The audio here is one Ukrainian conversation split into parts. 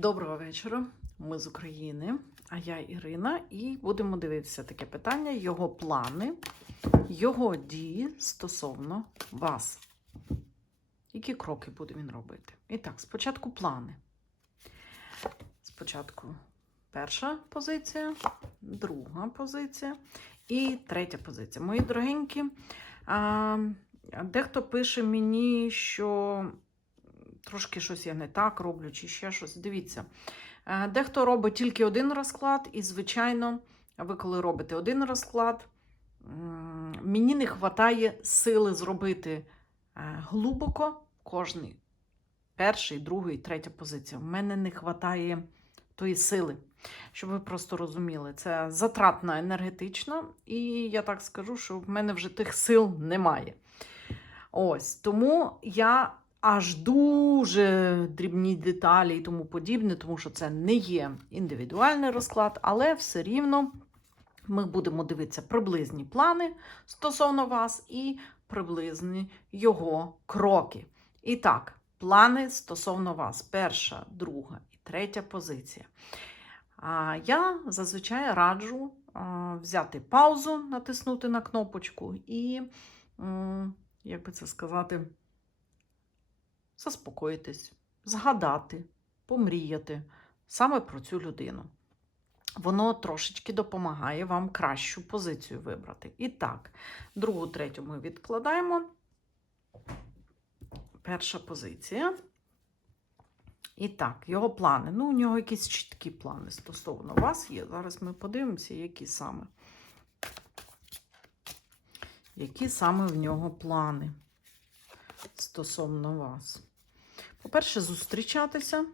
Доброго вечора. Ми з України, а я Ірина, і будемо дивитися таке питання: його плани, його дії стосовно вас. Які кроки буде він робити? І так, спочатку плани. Спочатку перша позиція, друга позиція і третя позиція. Мої дорогенькі, дехто пише мені, що трошки щось я не так роблю, чи ще щось. Дивіться. Е, Дехто робить тільки один розклад, і, звичайно, ви коли робите один розклад, мені не вистачає сили зробити е, глибоко кожний. Перший, другий, третя позиція. В мене не вистачає тої сили, щоб ви просто розуміли. Це затратно енергетично, і я так скажу, що в мене вже тих сил немає. Ось тому я аж дуже дрібні деталі і тому подібне, тому що це не є індивідуальний розклад, але все рівно ми будемо дивитися приблизні плани стосовно вас і приблизні його кроки. І так, плани стосовно вас: перша, друга і третя позиція. Я зазвичай раджу взяти паузу, натиснути на кнопочку і, як би це сказати, заспокоїтись, згадати, помріяти саме про цю людину. Воно трошечки допомагає вам кращу позицію вибрати. І так, другу, третю ми відкладаємо. Перша позиція. І так, його плани. Ну, у нього якісь чіткі плани стосовно вас є. Зараз ми подивимося, які саме. Які саме в нього плани стосовно вас. По-перше, зустрічатися,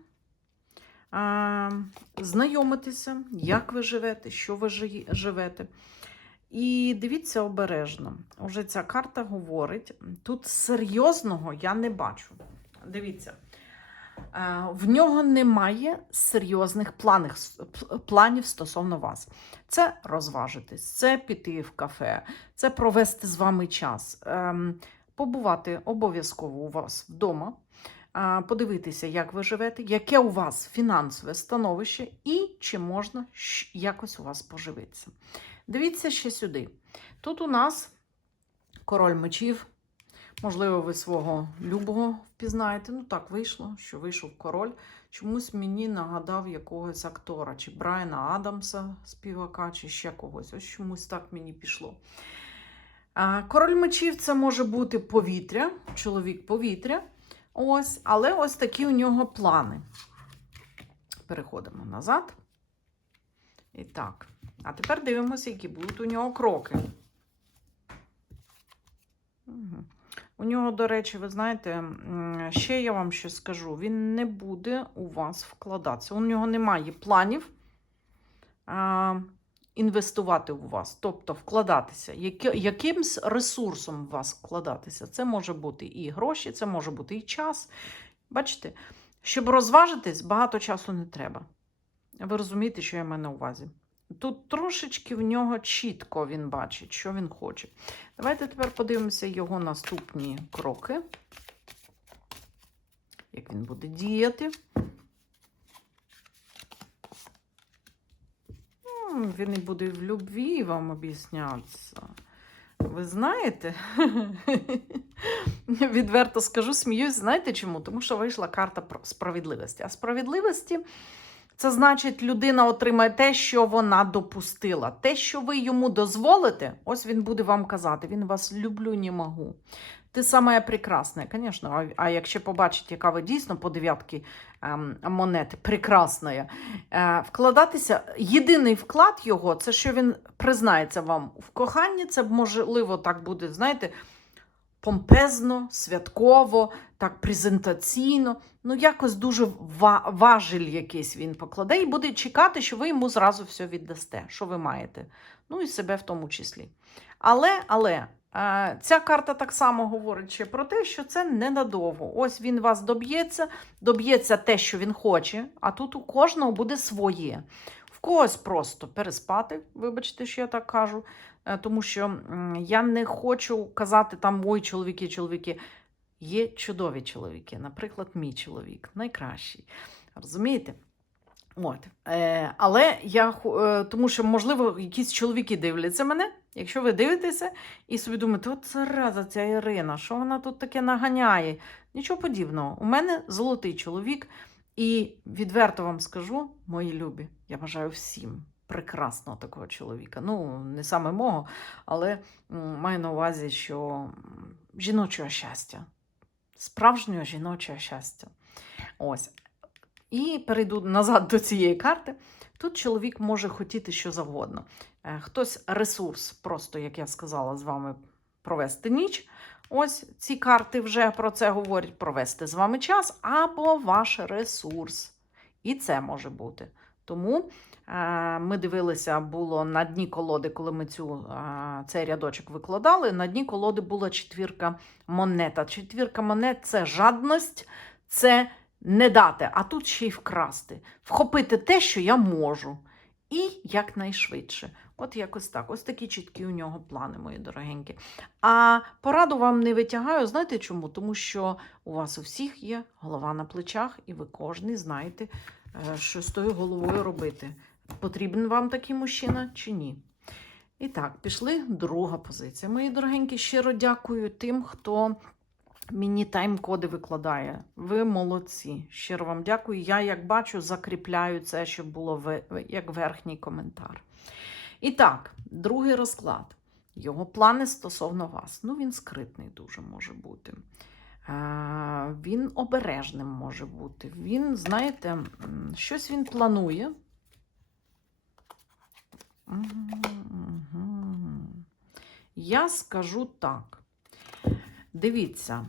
знайомитися, як ви живете, що ви живете. І дивіться обережно. Уже ця карта говорить, тут серйозного я не бачу. Дивіться, в нього немає серйозних планів, планів стосовно вас. Це розважитись, це піти в кафе, це провести з вами час, ем, побувати обов'язково у вас вдома подивитися, як ви живете, яке у вас фінансове становище і чи можна якось у вас поживитися. Дивіться ще сюди. Тут у нас король мечів. Можливо, ви свого любого впізнаєте. Ну так вийшло, що вийшов король. Чомусь мені нагадав якогось актора, чи Брайана Адамса, співака, чи ще когось. Ось чомусь так мені пішло. Король мечів це може бути повітря, чоловік повітря. Ось, але ось такі у нього плани. Переходимо назад. І так. А тепер дивимося, які будуть у нього кроки. Угу. У нього, до речі, ви знаєте, ще я вам щось скажу: він не буде у вас вкладатися. У нього немає планів інвестувати у вас, тобто вкладатися, якимсь ресурсом в вас вкладатися. Це може бути і гроші, це може бути і час. Бачите, щоб розважитись, багато часу не треба. Ви розумієте, що я маю на увазі? Тут трошечки в нього чітко він бачить, що він хоче. Давайте тепер подивимося його наступні кроки. Як він буде діяти. М, Він і буде в любві вам об'яснятися. Ви знаєте, відверто скажу, сміюсь, знаєте чому? Тому що вийшла карта справедливості. А справедливості це значить, людина отримає те, що вона допустила. Те, що ви йому дозволите, ось він буде вам казати: він вас люблю, не можу. Ти саме прекрасне, звісно. А, якщо побачить, яка ви дійсно по дев'ятки ем, монет прекрасна, е, вкладатися, єдиний вклад його це що він признається вам в коханні. Це можливо так буде, знаєте, помпезно, святково, так презентаційно. Ну, якось дуже ва- важіль якийсь він покладе і буде чекати, що ви йому зразу все віддасте, що ви маєте. Ну і себе в тому числі. Але, але. е, Ця карта так само говорить ще про те, що це ненадовго. Ось він вас доб'ється, доб'ється те, що він хоче, а тут у кожного буде своє. В когось просто переспати, вибачте, що я так кажу, тому що я не хочу казати там ой, чоловіки, чоловіки. Є чудові чоловіки, наприклад, мій чоловік, найкращий. Розумієте? От. Е, але я е, тому що, можливо, якісь чоловіки дивляться мене. Якщо ви дивитеся і собі думаєте, от зараза ця Ірина, що вона тут таке наганяє? Нічого подібного. У мене золотий чоловік, і відверто вам скажу, мої любі, я бажаю всім прекрасного такого чоловіка. Ну, не саме мого, але маю на увазі, що жіночого щастя, справжнього жіночого щастя. Ось. І перейду назад до цієї карти. Тут чоловік може хотіти що завгодно. Е, Хтось ресурс, просто, як я сказала, з вами провести ніч. Ось ці карти вже про це говорять: провести з вами час або ваш ресурс. І це може бути. Тому е, ми дивилися, було на дні колоди, коли ми цю, е, цей рядочок викладали. На дні колоди була четвірка монета. Четвірка монет це жадність, це не дати, а тут ще й вкрасти, вхопити те, що я можу, і якнайшвидше. От якось так. Ось такі чіткі у нього плани, мої дорогенькі. А пораду вам не витягаю. Знаєте чому? Тому що у вас у всіх є голова на плечах, і ви кожен знаєте, е, що з тою головою робити. Потрібен вам такий мужчина чи ні? І так, пішли друга позиція. Мої дорогенькі, щиро дякую тим, хто мені тайм-коди викладає. Ви молодці. Щиро вам дякую. Я, як бачу, закріпляю це, щоб було ви- як верхній коментар. І так, другий розклад. Його плани стосовно вас. Ну, він скритний дуже може бути. Е, Він обережним може бути. Він, знаєте, щось він планує. Я скажу так. Дивіться,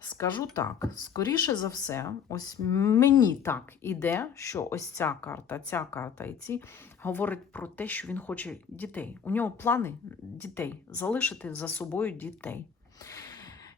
скажу так. Скоріше за все, ось мені так іде, що ось ця карта, ця карта і ці говорить про те, що він хоче дітей. У нього плани дітей, залишити за собою дітей.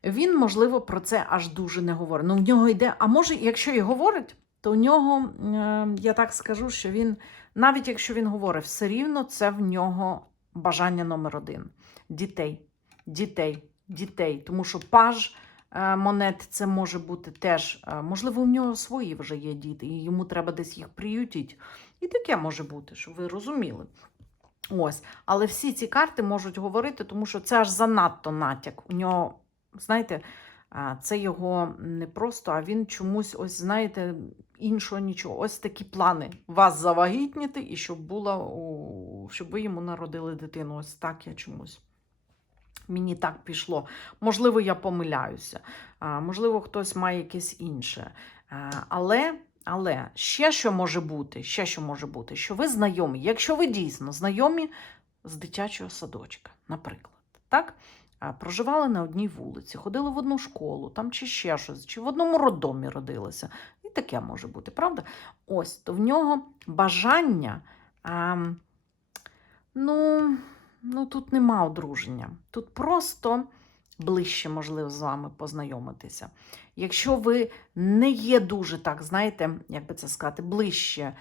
Він, можливо, про це аж дуже не говорить. Ну, в нього йде, а може, якщо і говорить, то у нього, е, я так скажу, що він, навіть якщо він говорить, все рівно це в нього бажання номер один. Дітей, дітей, дітей. Тому що паж е, монет це може бути теж, е, можливо, у нього свої вже є діти, і йому треба десь їх приютити. І таке може бути, щоб ви розуміли. Ось, але всі ці карти можуть говорити, тому що це аж занадто натяк. У нього, знаєте, це його не просто, а він чомусь, ось знаєте, іншого нічого. Ось такі плани. Вас завагітніти і щоб була, щоб ви йому народили дитину. Ось так я чомусь. Мені так пішло. Можливо, я помиляюся, можливо, хтось має якесь інше. Але, але ще що може бути, ще що може бути, що ви знайомі, якщо ви дійсно знайомі з дитячого садочка, наприклад, так? Проживали на одній вулиці, ходили в одну школу, там чи ще щось, чи в одному роддомі родилися. І таке може бути, правда? Ось, то в нього бажання. А, ну, ну, тут нема одруження. Тут просто ближче, можливо, з вами познайомитися. Якщо ви не є дуже так, знаєте, як би це сказати, ближче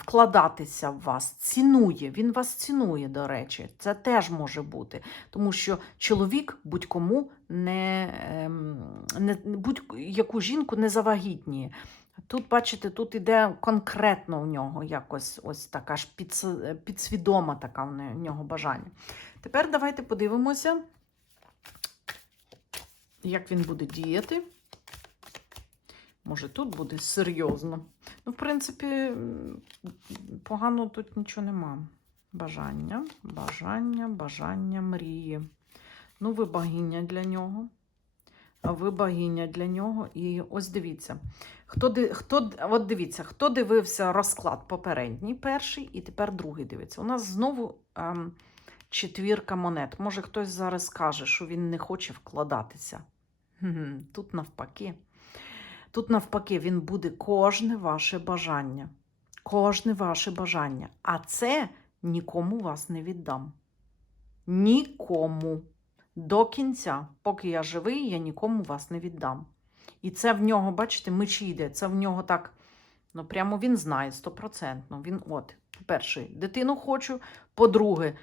вкладатися в вас, цінує, він вас цінує, до речі, це теж може бути. Тому що чоловік будь-кому не, ем, не будь-яку жінку не завагітніє. Тут, бачите, тут іде конкретно у нього якось ось така ж підсвідома така в нього бажання. Тепер давайте подивимося, як він буде діяти. Може, тут буде серйозно. Ну, в принципі, погано тут нічого нема. Бажання, бажання, бажання, мрії. Ну, ви богиня для нього. Ви богиня для нього. І ось дивіться. Хто, хто, от дивіться, хто дивився розклад попередній, перший, і тепер другий дивиться. У нас знову ем, четвірка монет. Може, хтось зараз скаже, що він не хоче вкладатися. Тут навпаки. Тут навпаки, він буде кожне ваше бажання. Кожне ваше бажання. А це нікому вас не віддам. Нікому. До кінця, поки я живий, я нікому вас не віддам. І це в нього, бачите, мечі йде. Це в нього так, ну прямо він знає стопроцентно. Він от, по-перше, дитину хочу. По-друге,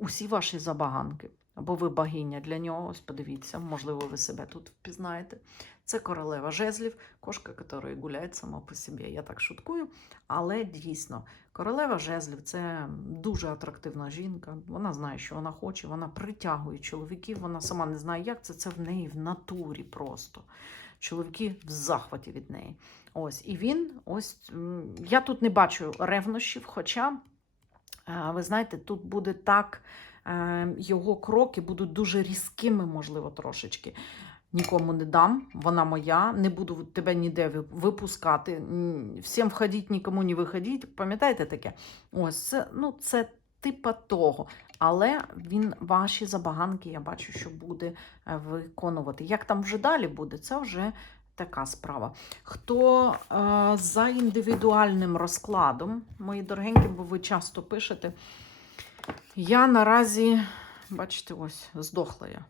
усі ваші забаганки. або ви богиня для нього. Ось подивіться, можливо, ви себе тут впізнаєте. Це королева жезлів, кошка, яка гуляє сама по собі. Я так шуткую. Але дійсно, королева жезлів це дуже атрактивна жінка. Вона знає, що вона хоче, вона притягує чоловіків. Вона сама не знає, як це. Це в неї в натурі просто. Чоловіки в захваті від неї. Ось, і він, ось я тут не бачу ревнощів, хоча, ви знаєте, тут буде так, е, його кроки будуть дуже різкими, можливо, трошечки. Нікому не дам, вона моя, не буду тебе ніде випускати. Всім входіть, нікому не виходіть. Пам'ятаєте таке? Ось це, ну, це типа того. Але він ваші забаганки, я бачу, що буде е, виконувати. Як там вже далі буде, це вже така справа. Хто е, за індивідуальним розкладом, мої дорогенькі, бо ви часто пишете, я наразі, бачите, ось, здохла я.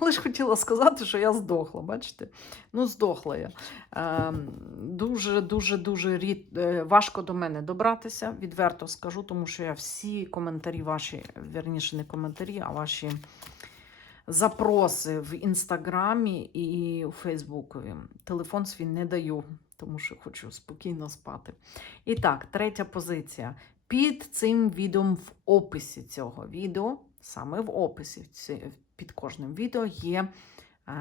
Лише хотіла сказати, що я здохла, бачите? Ну, здохла я. Ем, Дуже, рід... е, важко до мене добратися, відверто скажу, тому що я всі коментарі ваші, вірніше, не коментарі, а ваші запроси в інстаграмі і у Фейсбукові. Телефон свій не даю, тому що хочу спокійно спати. І так, третя позиція. Під цим відео в описі цього відео, саме в описі під кожним відео є е,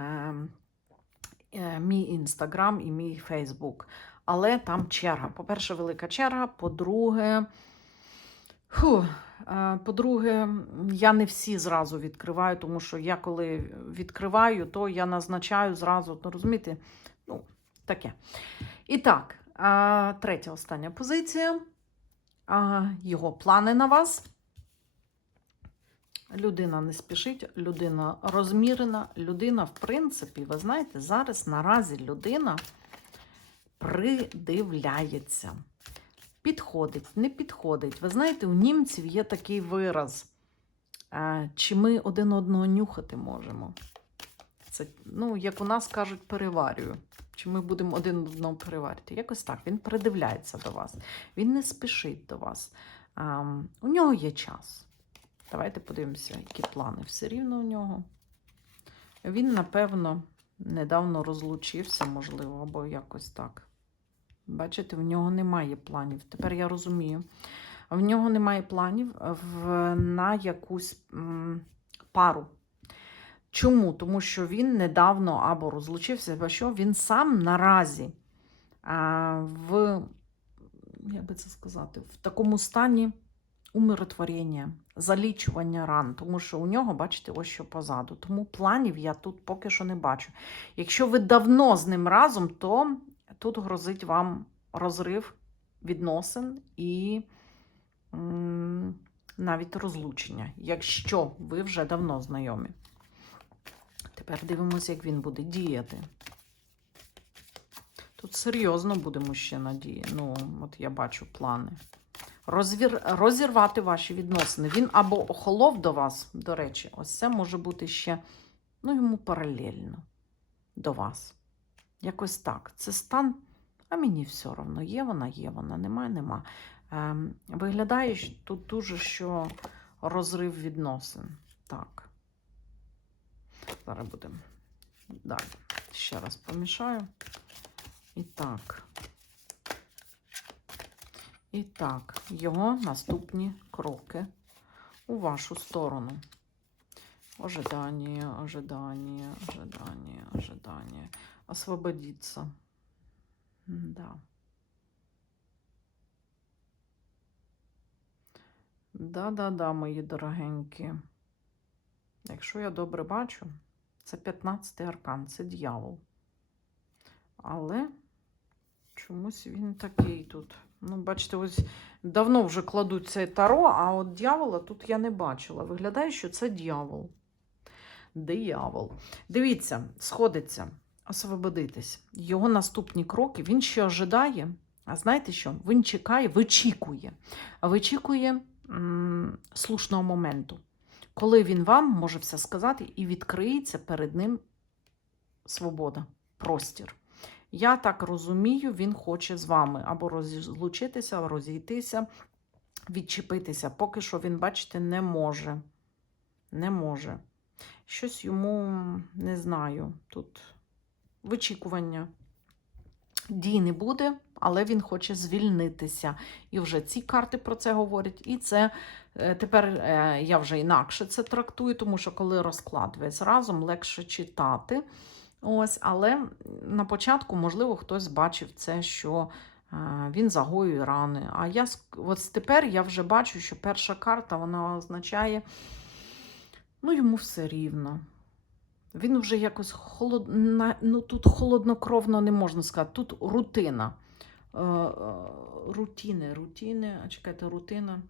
е, мій інстаграм і мій Фейсбук. Але там черга. По-перше, велика черга. По-друге, фу, е, по-друге, я не всі зразу відкриваю, тому що я коли відкриваю, то я назначаю зразу, ну розумієте, ну, таке. І так, е, третя остання позиція. Е, Його плани на вас. Людина не спішить, людина розмірена, людина, в принципі, ви знаєте, зараз наразі людина придивляється. Підходить, не підходить. Ви знаєте, у німців є такий вираз, чи ми один одного нюхати можемо. Це, ну, як у нас кажуть, переварюю. Чи ми будемо один одного переварити? Якось так. Він придивляється до вас. Він не спішить до вас. Ем, у нього є час. Давайте подивимося, які плани. Все рівно у нього. Він, напевно, недавно розлучився, можливо, або якось так. Бачите, в нього немає планів. Тепер я розумію. В нього немає планів в, на якусь м, пару. Чому? Тому що він недавно або розлучився, або що він сам наразі а, в, як би це сказати, в такому стані умиротворення, залічування ран, тому що у нього, бачите, ось що позаду. Тому планів я тут поки що не бачу. Якщо ви давно з ним разом, то тут грозить вам розрив відносин і навіть розлучення, якщо ви вже давно знайомі. Тепер дивимося, як він буде діяти. Тут серйозно буде мужчина діяти. Ну, от я бачу плани. Розвір... Розірвати ваші відносини. Він або охолов до вас, до речі, ось це може бути ще, ну, йому паралельно до вас. Якось так. Це стан, а мені все одно. Є вона, є вона, немає, нема. Ем, виглядає тут дуже, що розрив відносин. Так. Зараз будемо далі. Ще раз помішаю. І так. І так, його наступні кроки у вашу сторону. Ожидание, ожидание, ожидание, ожидание. Освободиться. Да. Да-да-да, мої дорогенькі. Якщо я добре бачу, це 15-й аркан, це дьявол. Але чомусь він такий тут. Ну, бачите, ось давно вже кладуть це таро, а от дьявола тут я не бачила. Виглядає, що це дьявол. Диявол. Дивіться, сходиться, освободитись. Його наступні кроки, він ще ожидає. А знаєте що? Він чекає, вичікує. Вичікує м, слушного моменту, коли він вам може все сказати і відкриється перед ним свобода, простір. Я так розумію, він хоче з вами або розлучитися, або розійтися, відчепитися. Поки що він, бачите, не може. не може. Щось йому не знаю. Тут вичікування. Дій не буде, але він хоче звільнитися. І вже ці карти про це говорять. І це е, тепер е, я вже інакше це трактую, тому що коли розклад весь разом, легше читати. Ось, але на початку, можливо, хтось бачив це, що е, він загоює рани. А я от тепер я вже бачу, що перша карта вона означає, ну йому все рівно. Він вже якось холод... на- ну, тут холоднокровно не можна сказати, тут рутина. Е, е, Рутіни, рутіни, а чекайте, рутина.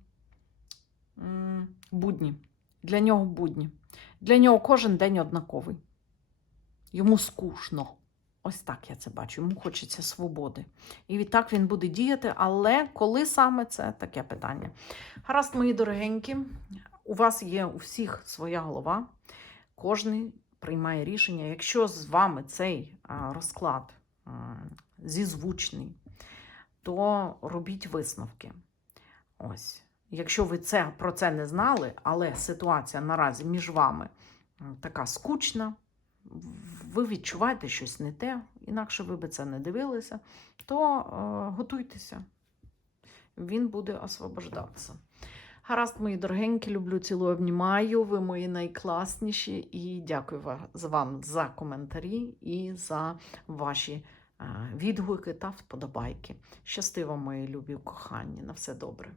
Будні. Для нього будні. Для нього кожен день однаковий. Йому скучно. Ось так я це бачу. Йому хочеться свободи. І відтак він буде діяти, але коли саме це таке питання. Гаразд, мої дорогенькі, у вас є у всіх своя голова. Кожний приймає рішення. Якщо з вами цей розклад зізвучний, то робіть висновки. Ось. Якщо ви це, про це не знали, але ситуація наразі між вами така скучна, ви відчуваєте щось не те, інакше ви би це не дивилися, то е, готуйтеся. Він буде освобождатися. Гаразд, мої дорогенькі, люблю, цілую, обнімаю. Ви мої найкласніші і дякую вам за коментарі і за ваші е, відгуки та вподобайки. Щасти вам, мої любі кохані. На все добре.